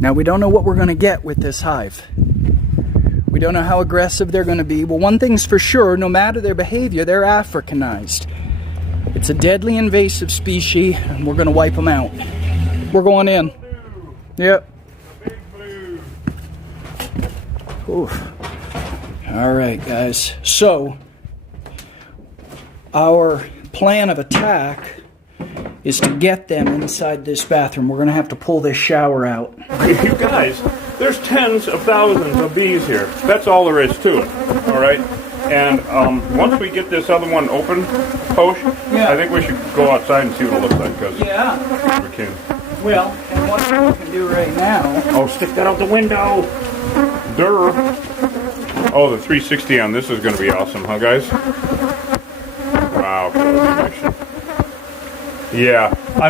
Now, we don't know what we're going to get with this hive. We don't know how aggressive they're going to be. Well, one thing's for sure, no matter their behavior, they're Africanized. It's a deadly invasive species, and we're going to wipe them out. We're going in. Yep. Oof. All right, guys. So, our plan of attack is to get them inside this bathroom. We're going to have to pull this shower out. You guys, there's tens of thousands of bees here. That's all there is to it, all right? And once we get this other one open, Posh, Yeah. I think we should go outside and see what it looks like, because Yeah. we can. Well, and what we can do right now... Oh, stick that out the window! Durr! Oh, the 360 on this is going to be awesome, huh, guys? Wow. Yeah, I mean...